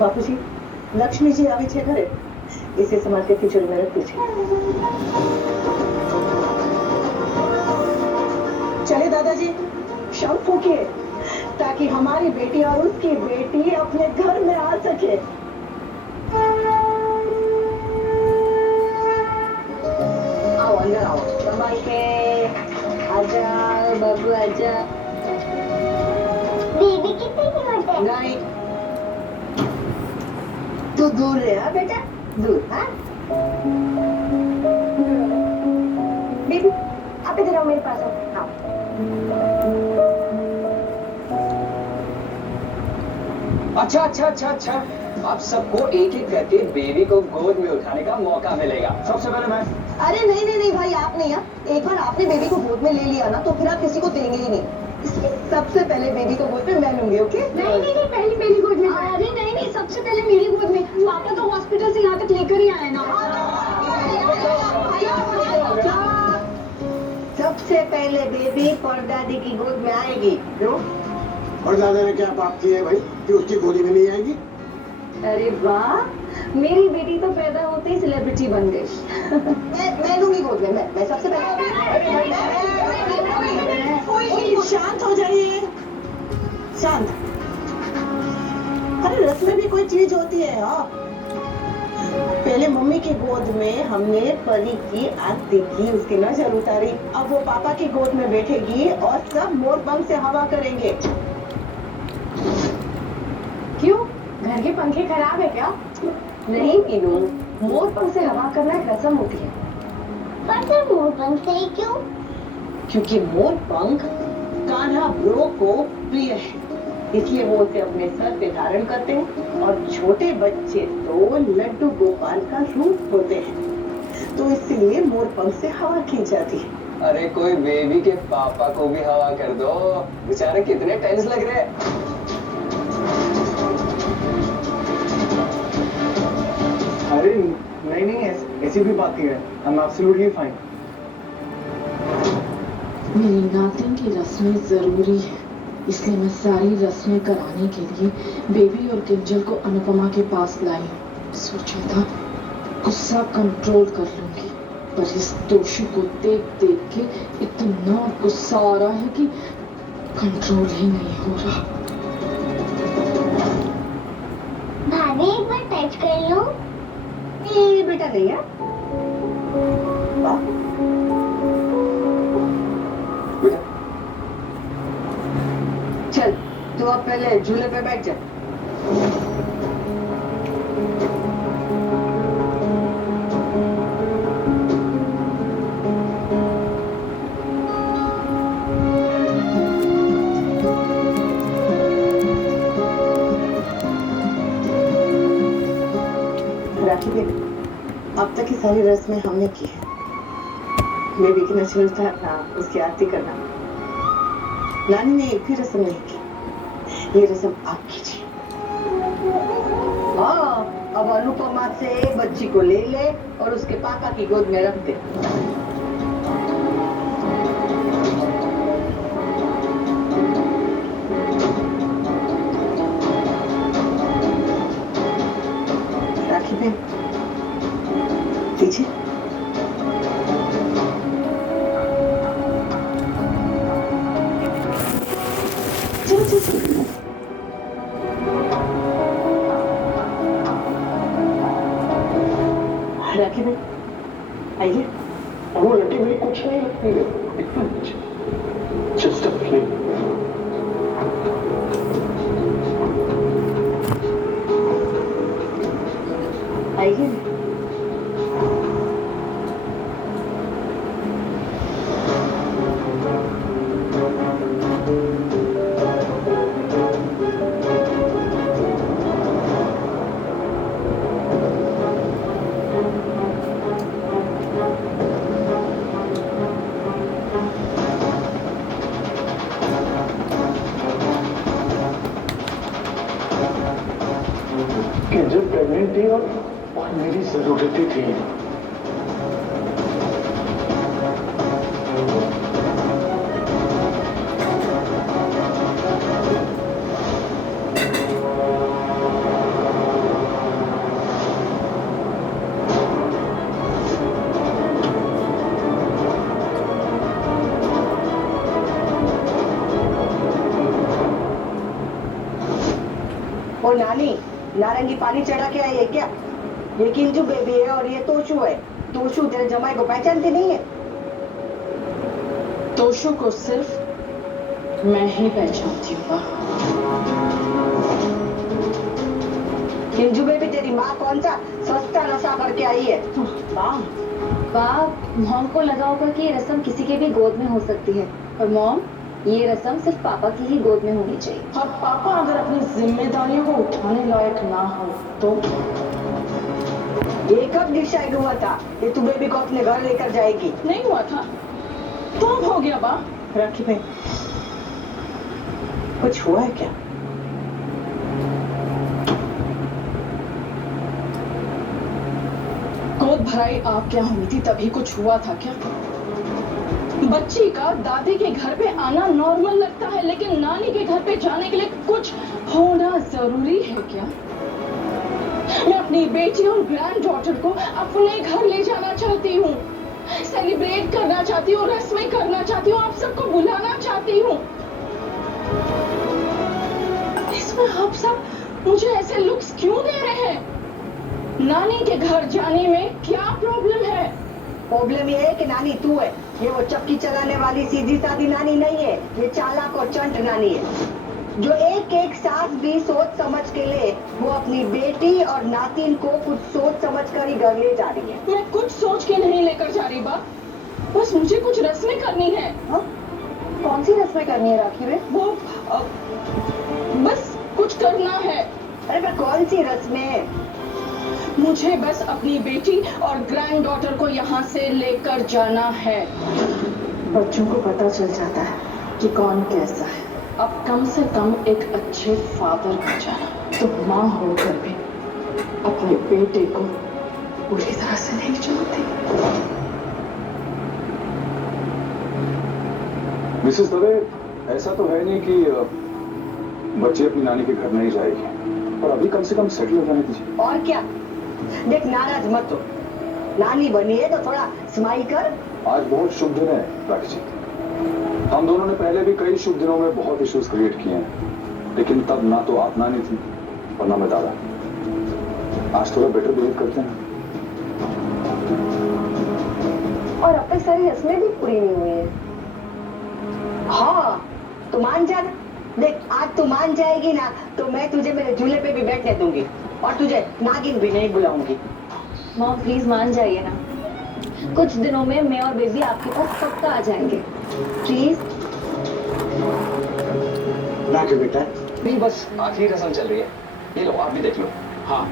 बापूजी, लक्ष्मी जी आवे छे घरे, इसे समाज के तिजोरी में रख दीजिए। चले दादाजी, शव फूकिए ताकि हमारी बेटी और उसकी बेटी अपने घर में आ सके। आओ अंदर आओ, संभाल के। आजा बाबू आजा। बेबी कितनी क्यूट है। नहीं, तू दूर रहे हा बेटा, दूर। हाँ बेबी, आप इधर आओ, मेरे पास आओ। अच्छा अच्छा अच्छा अच्छा, आप सबको एक एक करके बेबी को गोद में उठाने का मौका मिलेगा। सबसे पहले मैं। अरे नहीं नहीं नहीं भाई, आप नहीं। एक बार आपने बेबी को गोद में ले लिया ना तो फिर आप किसी को देंगे ही नहीं, इसलिए सबसे पहले बेबी को गोद में मैं लूंगी। ओके? नहीं नहीं नहीं, पहले मेरी गोद में। अरे नहीं नहीं, सबसे पहले मेरी गोद में। पापा तो हॉस्पिटल से यहाँ तक लेकर ही आए ना। सबसे पहले बेबी परदादी की गोद में आएगी। क्यों? और दादा ने क्या पाप किया है भाई कि उसकी गोदी में नहीं आएगी? अरे वाह, मेरी बेटी तो पैदा होते ही सेलिब्रिटी बन गई। मैं लूंगी गोद में। मैं सबसे पहले। शांत हो जाइए, शांत। अरे रस में भी कोई चीज होती है। हाँ, पहले मम्मी की गोद में हमने परी की आरती की, उसकी नजर उतारी। अब वो पापा की गोद में बैठेगी और सब मोर पंख से हवा करेंगे। क्यों, घर के पंखे खराब है क्या? नहीं मीनू, मोर पंख से हवा करना एक रस्म होती है। पर सिर्फ मोर पंख से ही क्यों? क्योंकि मोर पंख कान्हा ब्रो को प्रिय है, इसलिए वो उसे अपने सर पे धारण करते हैं। और छोटे बच्चे तो लड्डू गोपाल का रूप होते हैं, तो इसलिए मोर पंख से हवा की जाती है। अरे कोई बेबी के पापा को भी हवा कर दो, बेचारे कितने टेंस लग रहे हैं। अरे नहीं नहीं, ऐसी भी बात नहीं है। I am absolutely fine. मेरी नातिन की रस्में जरूरी है, इसलिए मैं सारी रस्में कराने के लिए बेबी और किंजल को अनुपमा के पास लाई। सोचा था गुस्सा कंट्रोल कर लूंगी, पर इस दोषी को देख देख के इतना गुस्सा आ रहा है कि कंट्रोल ही नहीं हो रहा। भाभी एक बार टच कर लो। ये बेटा नहीं है। चल तू अब पहले झूले पे बैठ जा। राखी बेटी, अब तक की सारी रस्में हमने की है। बेबी की नशे उतारना, उसकी आरती करना। नानी ने एक भी रस्म नहीं की, ये रस्म आप कीजिए। हाँ, अब अनुपमा से बच्ची को ले ले और उसके पापा की गोद में रख दे। राखी बहन लीजिए। चलो चलो। राखी बहन आइए। वो लड़की मेरी कुछ नहीं लगती है, एकदम जस्ट अ फ्लिप। आइए। कि जब प्रेग्नेंट थी और मेरी जरूरतें थी। नानी नारंगी पानी चढ़ा के आई है क्या? ये किंजू बेबी है और ये तोशु है। तोशु तेरे जमाई को पहचानती नहीं है? तोशु को सिर्फ मैं ही पहचानती हूँ माँ। किंजू बेबी तेरी माँ कौन सा सस्ता नशा करके आई है? मॉम को लगा होगा कि ये रस्म किसी के भी गोद में हो सकती है, और मॉम ये रस्म सिर्फ पापा की ही गोद में होनी चाहिए। और पापा अगर अपनी जिम्मेदारियों को उठाने लायक ना हो तो ये कब डिसाइड हुआ था कि तू बेबी को अपने घर लेकर जाएगी? नहीं हुआ था तो अब हो गया बा। राखी भाई कुछ हुआ है क्या? गोद भराई आप क्या हुई थी तभी कुछ हुआ था क्या? बच्ची का दादी के घर पे आना नॉर्मल लगता है, लेकिन नानी के घर पे जाने के लिए कुछ होना जरूरी है क्या? मैं अपनी बेटी और ग्रैंड डॉटर को अपने घर ले जाना चाहती हूँ, सेलिब्रेट करना चाहती हूँ, रस्में करना चाहती हूँ, आप सबको बुलाना चाहती हूँ। इसमें आप सब मुझे ऐसे लुक्स क्यों दे रहे हैं? नानी के घर जाने में क्या प्रॉब्लम है? प्रॉब्लम ये है कि नानी तू है। ये वो चक्की चलाने वाली सीधी सादी नानी नहीं है, ये चालाक और चंट नानी है जो एक एक सांस भी सोच समझ के ले। वो अपनी बेटी और नातिन को कुछ सोच समझ कर ही घर ले जा रही है। मैं कुछ सोच के नहीं लेकर जा रही बा, बस मुझे कुछ रस्में करनी है। हाँ? कौन सी रस्में करनी है राखी में? वो बस कुछ करना है। अरे पर कौन सी रस्में? मुझे बस अपनी बेटी और ग्रैंड डॉटर को यहाँ से लेकर जाना है। बच्चों को पता चल जाता है कि कौन कैसा है। अब कम से कम एक अच्छे फादर बन जाना, तो माँ होकर भी अपने बेटे को पूरी तरह से नहीं छोड़ती। मिसेस दवे, ऐसा तो है नहीं कि बच्चे अपनी नानी के घर नहीं जाएगी, पर अभी कम से कम सेटल हो जाने दीजिए। और क्या? देख नाराज मत हो, नानी बनी है तो थोड़ा स्माइल कर। आज बहुत शुभ दिन है राखी जी। हम दोनों ने पहले भी कई शुभ दिनों में बहुत इश्यूज क्रिएट किए हैं, लेकिन तब ना तो आप नानी थी और ना मैं दादा। आज थोड़ा बेटर बिहेव करते हैं। और अब तक सारी रस्में भी पूरी नहीं हुई है। हाँ तो मान जा। देख आज तू मान जाएगी ना तो मैं तुझे मेरे झूले पे भी बैठने दूंगी और तुझे नागिन भी नहीं बुलाऊंगी। मॉम प्लीज मान जाइए ना, कुछ दिनों में मैं और बेबी आपके पास पक्का आ जाएंगे, प्लीज। राखी बेटा, नहीं बस आखिरी रस्म चल रही है, ये लो आप भी देख लो। हाँ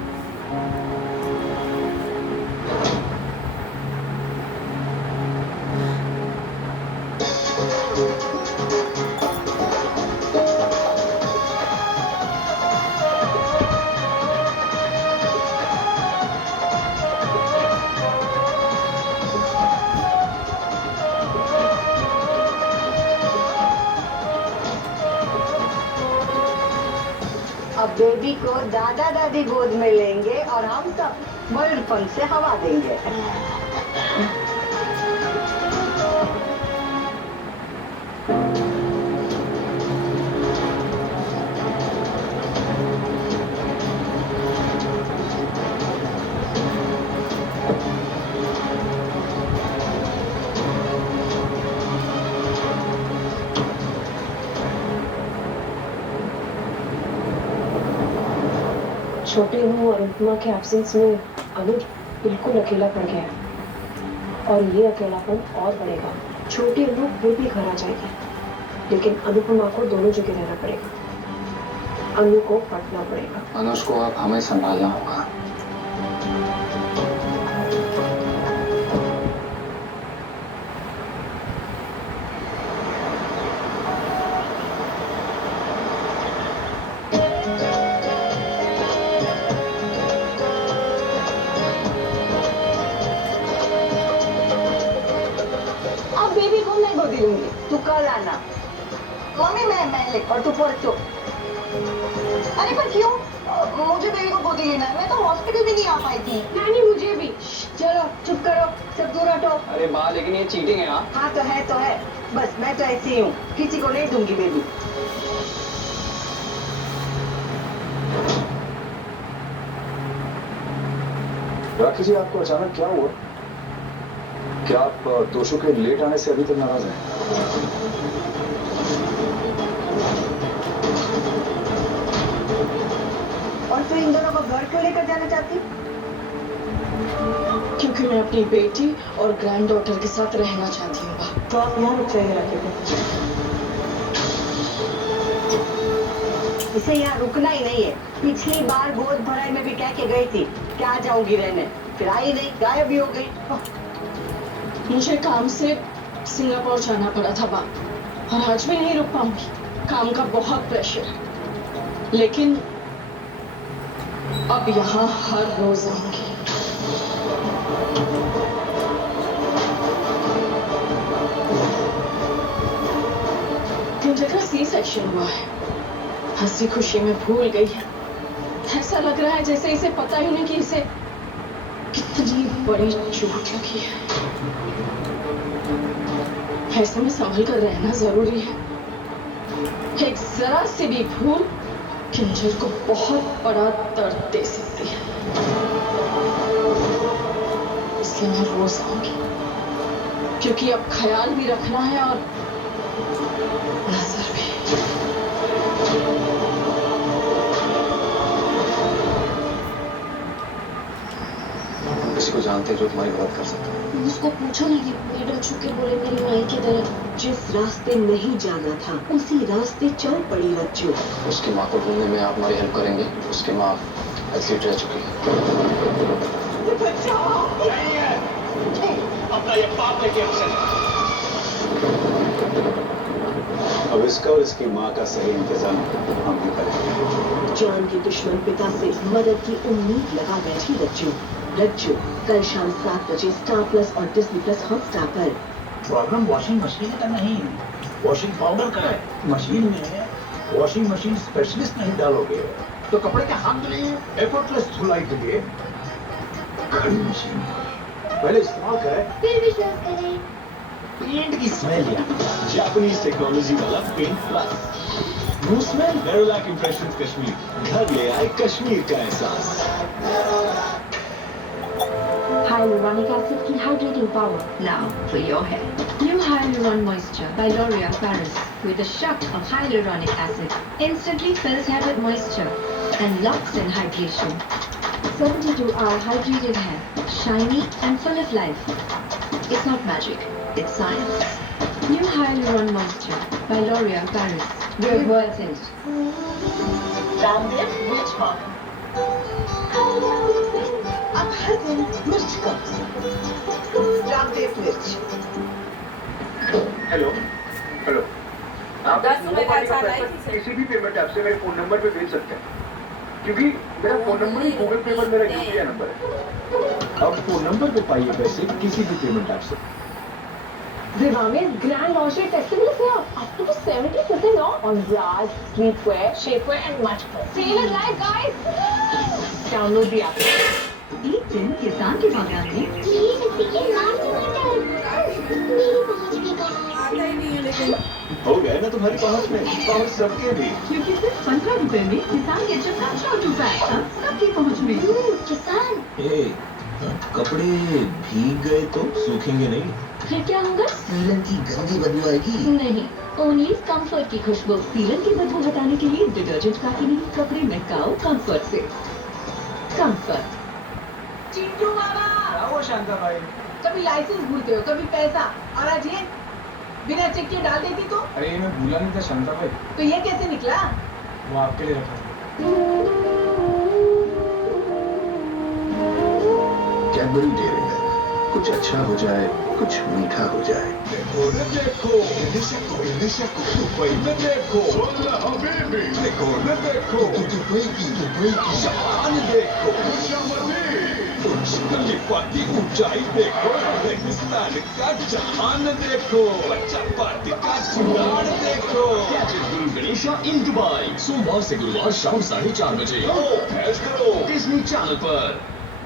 अब बेबी को दादा दादी गोद में लेंगे और हम सब बड़पन से हवा देंगे। छोटे हूँ और अनुपमा के एब्सेंस में अनुज बिल्कुल अकेला पड़ गया है और ये अकेलापन और बढ़ेगा। छोटी अनु वो भी घर आ जाएगी, लेकिन अनुपमा को दोनों जगह रहना पड़ेगा। अनु को पढ़ना पड़ेगा। अनुज को अब हमें संभालना होगा। तू कल आना। मम्मी मैं और तू परसों। अरे पर क्यों? मुझे बेबी को गोदी लेना है, मैं तो हॉस्पिटल भी नहीं आ पाई थी। नानी मुझे भी। चलो चुप करो, सब दूर हटो। अरे माँ लेकिन ये चीटिंग है। हाँ तो है, बस मैं तो ऐसी ही हूँ, किसी को नहीं दूंगी बेबी। राखी जी, आपको अचानक क्या हुआ? क्या आप तोशु के लेट आने से अभी तक नाराज हैं? और तू इन दोनों को घर क्यों लेकर जाना चाहती? क्योंकि मैं अपनी बेटी और ग्रैंड डॉटर के साथ रहना चाहती हूँ। तो आप यहाँ रुक जाइए राखी को। इसे यहाँ रुकना ही नहीं है। पिछली बार गोद भराई में भी कह के गई थी कि आ जाऊंगी रहने, फिर आई नहीं, गायब भी हो गई। मुझे काम से सिंगापुर जाना पड़ा था बाप, और आज भी नहीं रुक पाऊंगी। काम का बहुत प्रेशर है, लेकिन अब यहाँ हर रोज आऊंगी। किंजल का सी सेक्शन हुआ है, हंसी खुशी में भूल गई है। ऐसा लग रहा है जैसे इसे पता ही नहीं कि इसे कितनी बड़ी चोट लगी है। ऐसे में संभल कर रहना जरूरी है। एक जरा सी भी भूल किंजल को बहुत बड़ा दर्द दे सकती है। इसलिए मैं रोज आऊंगी, क्योंकि अब ख्याल भी रखना है और नजर भी। किसी को जानते हैं जो तुम्हारी मदद कर सकता है? उसको पूछो ना कि पेड़ छुप के बोले मेरी माई की तरफ। जिस रास्ते नहीं जाना था उसी रास्ते चल पड़ी रज्जू। उसकी माँ को ढूंढने में आप हमारी हेल्प करेंगे? उसकी माँ एक्सीडेंट रह चुकी है। अपना ये पाप लेके हमसे। अब इसका और इसकी माँ का सही इंतजाम हम ही करेंगे। जान के दुश्मन पिता से मदद की उम्मीद लगा बैठी रज्जू। रज्जू कल शाम 7 बजे स्टार प्लस और डिज्नी प्लस हॉटस्टार पर। प्रॉब्लम वॉशिंग मशीन का नहीं, वॉशिंग पाउडर का है। मशीन में वॉशिंग मशीन स्पेशलिस्ट नहीं डालोगे तो कपड़े के हाथ धुलिए। एफर्टलेस धुलाई के लिए कड़ी मशीन पहले इस्तेमाल करें, फिर विश्वास करें। पेंट की स्मेल या जापानीज टेक्नोलॉजी वाला paint plus no smell. Verolac impressions Kashmir, घर ले आए कश्मीर का एहसास। Hyaluronic acid की hydrating power now for your hair. New Hyaluron Moisture by L'Oreal Paris with a shot of hyaluronic acid instantly fills hair with moisture and locks in hydration. 72-hour hydrated hair, shiny and full of life. It's not magic, it's science. New Hyaluron Moisture by L'Oreal Paris. Good words in it. Ramdev मिर्च पाव। अब हर दिन मिर्च कम। रामदेव मिर्च। Hello hello, आप momo party का पैसा किसी भी पेमेंट ऐप से मेरे फोन नंबर पे भेज सकते हैं, क्योंकि मेरा फोन नंबर ही गूगल पे पर मेरा यूपीआई नंबर है। अब फोन नंबर पे पाइए पैसे किसी भी पेमेंट ऐप से। Zivame Grand Lingerie Festival is here. Up to 70% off on bras, sleepwear, shapewear and much more. Sale is live, guys. Download the app. एक दिन किसान के बागान में हो गए ना तुम्हारी पहुंच में, पहुंच सबके भी। क्योंकि सिर्फ 15 रुपए में किसान केचप का छोटू पैक अब सबकी पहुंच में। किसान कपड़े भीग गए तो सूखेंगे नहीं? फिर क्या होगा? सीलन की गंदी बदबू आएगी। नहीं, ओनली कंफर्ट की खुशबू। सीलन की बदबू हटाने के लिए डिटर्जेंट काफी नहीं, कपड़े महकाओ कंफर्ट से। कंफर्ट। चिंटू बाबा। क्या हुआ शांता भाई? कभी लाइसेंस भूलते हो, कभी पैसा, और आज ये बिना चेक के डाल देती तो? अरे मैं भूला नहीं था शांता भाई, तो ये कैसे निकला? वो आपके लिए रखा था। कैडबरी डेयरी मिल्क, कुछ अच्छा हो जाए, कुछ मीठा हो जाए। देखो न देखो, दुबई में देखो, देखो न देखो, दुबई की शान देखो, खलीफा की ऊंचाई देखो, रेगिस्तान का जहान देखो, चपाती का सुनार देखो। गुरु गणेशा इन दुबई, सोमवार से गुरुवार शाम 4:30 बजे। डिज्नी चैनल पर।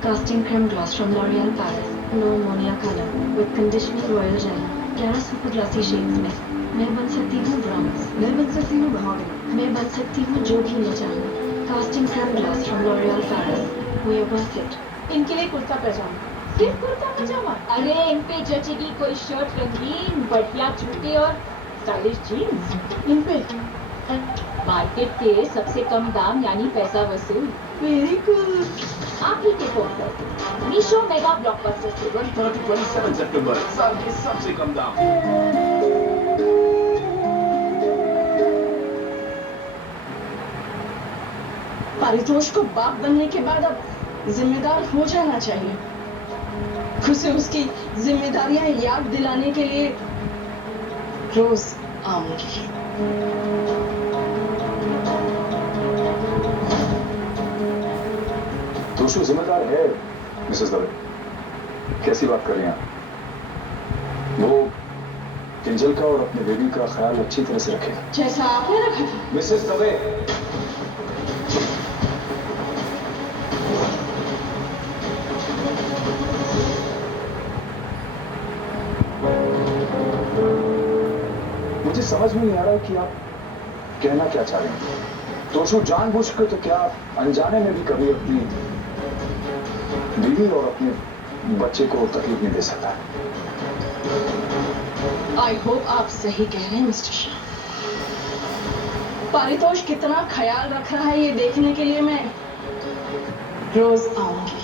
Casting Creme Gloss from L'Oreal Paris. No ammonia color with conditioning royal gel. 11 super glossy shades में मैं बन सकती हूँ ब्राउन्स, मैं बन सकती हूँ महावरी, मैं बन सकती हूँ जो भी मैं चाहूँ। Casting Creme Gloss from L'Oreal Paris. We are worth it. इनके लिए कुर्ता पजामा। सिर्फ कुर्ता पजामा? अरे इन पे जचेगी कोई शर्ट रंगीन, बढ़िया जूते और स्टाइलिश जीन्स। इन पे मार्केट के सबसे कम दाम यानी पैसा वसूल। Very good. आप ही के फोन पर मीशो मेगा ब्लॉकबस्टर से 27 सितंबर साल के सबसे कम दाम। पारितोष को बाप बनने के बाद अब जिम्मेदार हो जाना चाहिए। उसे उसकी जिम्मेदारियां याद दिलाने के लिए रोज आऊंगी। तोशु जिम्मेदार है मिसेस दवे। कैसी बात कर रही हैं आप? वो किंजल का और अपने बेबी का ख्याल अच्छी तरह से रखेगा, जैसा आपने रखा था। मिसेस दवे। मुझे समझ में नहीं आ रहा है कि आप कहना क्या चाह रहे हैं। तोशु जानबूझ कर तो क्या अनजाने में भी कभी अपनी बीवी और अपने बच्चे को तकलीफ नहीं दे सकता। आई होप आप सही कह रहे हैं मिस्टर शाह। पारितोष कितना ख्याल रख रहा है ये देखने के लिए मैं रोज आऊंगी।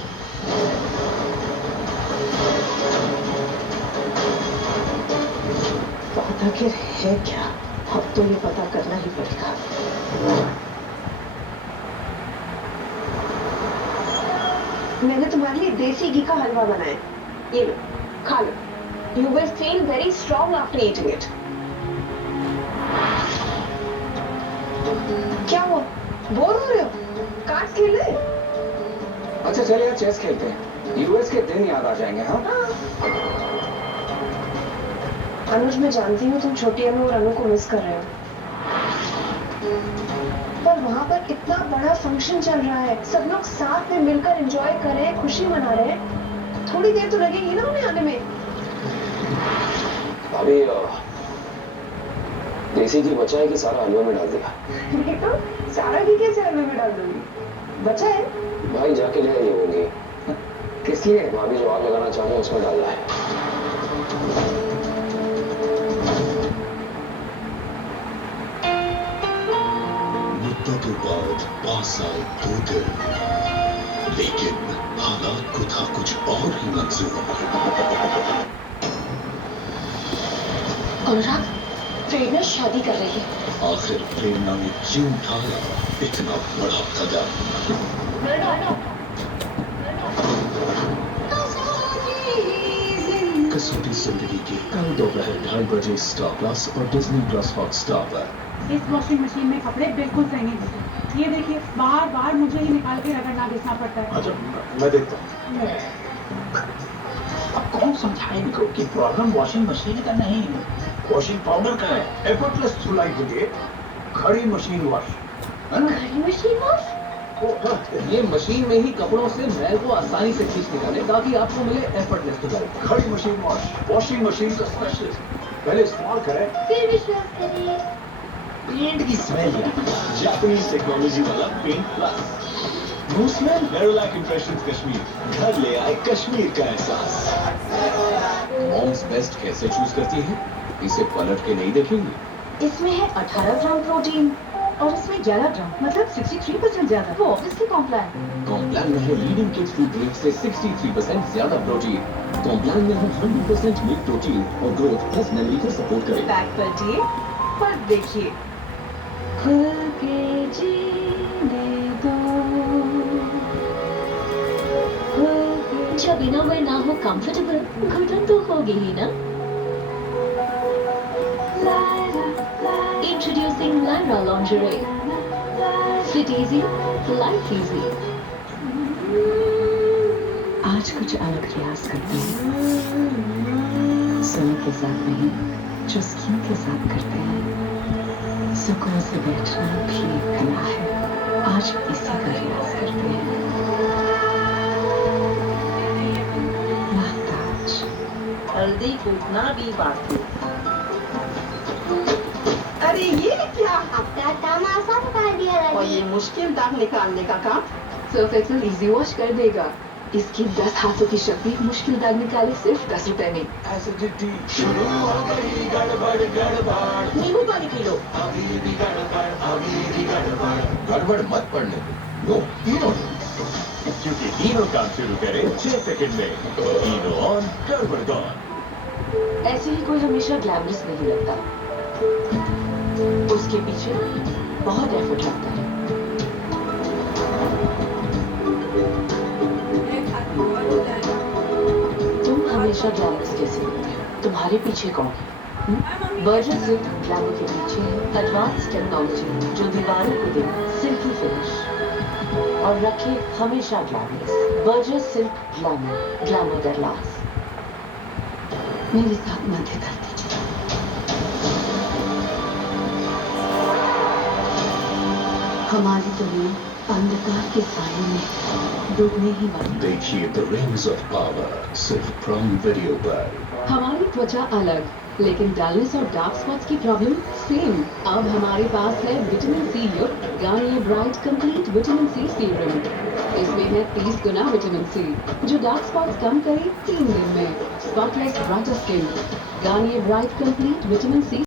बहुत आखिर है क्या? अब तो ये पता करना ही पड़ेगा। मैंने तुम्हारे लिए देसी घी का हलवा बनाया, ये लो, खा लो। You will feel very strong after eating it. क्या हुआ? बोर हो रहे हो? कार्ड्स खेल रहे? अच्छा चलिए यार चेस खेलते हैं। यूएस के दिन याद आ जाएंगे। हाँ अनुज, मैं जानती हूँ तुम छोटी अनु और अनु को मिस कर रहे हो, पर वहाँ पर इतना बड़ा फंक्शन चल रहा है, सब लोग साथ में मिलकर एंजॉय कर रहे हैं, खुशी मना रहे हैं। थोड़ी देर तो लगेगी ना उन्हें आने में। अभी देसी घी बचा है कि सारा हलवा में डाल दिया? ये तो सारा घी कैसे हलवे में डाल दूंगी? बचा है? भाई जाके ले आई होंगी। किस लिए? भाभी जो आग लगाना चाह रहे हैं उसमें डालना है। मुद्दों के बाद पास आए 2 दिन, लेकिन हालात को था कुछ और ही मंजूर। अनुराग, प्रेरणा शादी कर रही है। आखिर प्रेरणा ने क्यों उठाया इतना बड़ा कदम? कसौटी जिंदगी की कल दोपहर 2:30 बजे स्टार प्लस और डिज्नी प्लस हॉटस्टार पर। इस वॉशिंग मशीन में कपड़े बिल्कुल सही नहीं धोते। ये देखिए, बार बार मुझे ही निकाल के रगड़ना देखना पड़ता है। अच्छा मैं देखता हूँ। अब कौन समझाए इनको कि प्रॉब्लम वॉशिंग मशीन का नहीं, वॉशिंग पाउडर का है। एफर्टलेस धुलाई के लिए खड़ी मशीन वॉश, है ना? घड़ी मशीन वॉश? ये मशीन में ही कपड़ों से मैल को आसानी से खींच निकाले ताकि आपको मिले एफर्टलेस धुलाई। खड़ी मशीन वॉश, वॉशिंग मशीन का स्पेशलिस्ट। पहले इस्तेमाल करें, फिर विश्वास करिए। पेंट की स्मेल या जापानीज टेक्नोलॉजी वाला paint plus. No smell, Verolac impressions Kashmir. घर ले आए कश्मीर का एहसास। मॉम्स बेस्ट कैसे चूज करती है? इसे पलट के नहीं देखेंगे। इसमें है 18 ग्राम प्रोटीन और इसमें 11 ग्राम, मतलब 63% ज्यादा। वो ऑब्वियसली कॉम्प्लान। कॉम्प्लान में है लीडिंग किड्स फूड ग्रेड से 63% ज्यादा प्रोटीन। कॉम्प्लान में है 100% मिल्क प्रोटीन और ग्रोथ प्लस मेमोरी को सपोर्ट करेगा। पैक पलटिए पर देखिए। खुल के जीने दो, जब इनोवेयर ना हो कंफर्टेबल, घुटन तो होगी ही ना। Introducing Lyra lingerie. Fit easy, life easy. आज कुछ अलग रियाज करते हैं। सुन के साथ नहीं, जो स्किन के साथ करते हैं। सुकून से बैठना भी एक कला है। आज इसी का रियाज करते हैं। महताज। हल्दी कूटना भी बाकी। अरे ये क्या? अपना काम आसान कर दिया और ये मुश्किल दाग निकालने का काम सर्फ एक्सेल इजी वॉश कर देगा। इसकी 10 हाथों की शक्ति मुश्किल दाग निकाले सिर्फ 10 रुपए में। एसिडिटी शुरू हो गई, गड़बड़ गड़बड़, नींबू पानी पी लो। अभी भी गड़बड़, गड़बड़ मत पड़ने दो। नो हीरो, क्योंकि हीरो काम शुरू करे 6 सेकंड में। हीरो ऑन, गड़बड़ गॉन। ऐसे ही कोई हमेशा ग्लैमरस नहीं लगता, उसके पीछे बहुत एफर्ट लगता है। तुम हमेशा ग्लैमरस कैसे होते हो? तुम्हारे पीछे कौन है? बर्जर सिल्क ग्लैमर के पीछे है एडवांस टेक्नोलॉजी जो दीवारों को दे सिल्की फिनिश और रखे हमेशा glamorous. Berger silk glamour, glamour that last. मेरे साथ मध्य करते चलो। हमारी दुनिया अंधकार के साए में डूबने ही वाली। देखिए द रिंग्स ऑफ पावर सिर्फ प्राइम वीडियो पर। हमारी त्वचा अलग, लेकिन डलनेस और डार्क स्पॉट्स की प्रॉब्लम सेम। अब हमारे पास है विटामिन सी युक्त Garnier bright complete vitamin C serum. इसमें है 30 गुना विटामिन सी जो डार्क स्पॉट्स कम करे 3 दिन में। Spotless brighter skin, Garnier bright complete vitamin सी